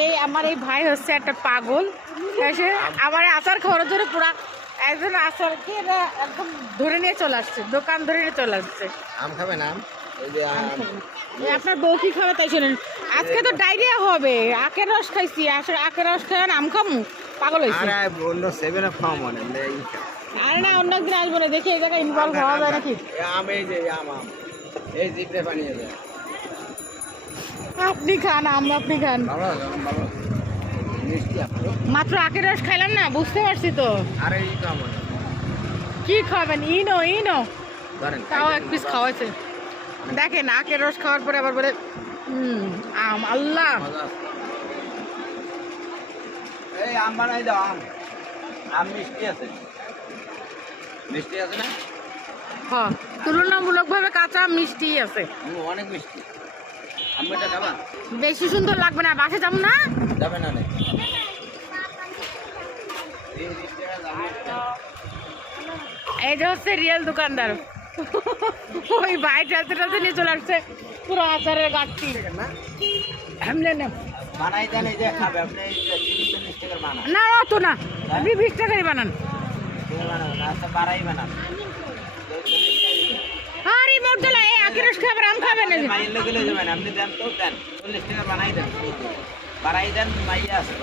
এই আমার এই ভাই হচ্ছে একটা পাগল, এসে আমার আচার খাওয়ার জন্য পুরা একজন আচার খেয়ে একদম ধরে নিয়ে চলে আসছে, দোকান ধরে নিয়ে চলে আসছে। আম খাবেন? আম আপনার বউ কি খাবে তাই শুনেন। আজকে তো ডায়রিয়া হবে, আখের রস খাইছি, আসলে আখের রস খায় আম খামু, পাগল হয়েছে। আরে না, অন্য একদিন আসবো না, দেখি এই জায়গায় ইনভলভ হওয়া যায় নাকি। আপনি খান আম, আপনি খান। মাত্র আখের রস খাইলাম না, বুঝতে পারছি তো। কি খাবেন? ইনো ইনো তাও এক পিস খাওয়াইছে। দেখেন আখের রস খাওয়ার পরে আবার বলে আম। আল্লাহ, এই আম বানাই দাও। আম মিষ্টি আছে, মিষ্টি আছে না? হ্যাঁ, তুলনামূলক ভাবে কাঁচা মিষ্টি আছে, অনেক মিষ্টি। আমি এটা খাবা? বেশি সুন্দর লাগবে না, বাসে যাবো না। যাবে না? এই যে হচ্ছে রিয়েল দোকানদার, ওই ভাই ঠেলতে ঠেলতে নিয়ে চলে আসছে পুরো আচারের গাঠটি। বানাই দেন, এই যে খাবে আপনি 30-40 টাকার বানান। না অত না, আপনি 20 টাকারই বানান। আচ্ছা, বাড়াই বানান। আরে মোটলা, এই আখের রস খাবার আম খাবেন না। মাইয়ের লোকে লয়ে যাবেন, আপনি দেন তো, দেন 40 টাকা বানাই দেন, বাড়াই দেন, মাইয়া আছে।